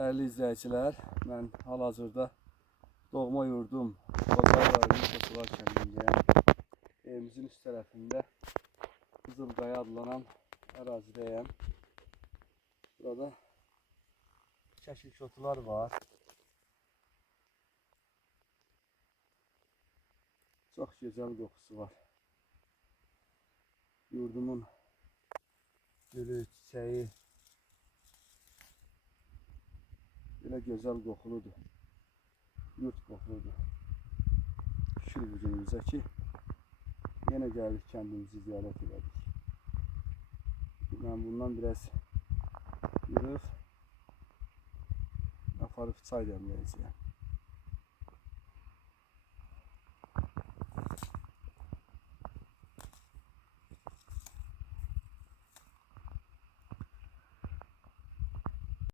Değerli izleyiciler, ben hal-hazırda doğma yurdum Bozay rayonu Koçular kəndindəyəm. Evimizin üst tərəfində Qızılqaya adlanan ərazidəyəm. Burada çəşil var. Çox gözəl qoxusu var. Yurdumun gülü, çiçeği belə gözəl qoxuludur. Yurt qoxuludur. Şükür bu günümüzə ki, yenə gəldik kəndimizi ziyarət edik. Ben bundan biraz yığıb aparıb çay demləyəcəyəm.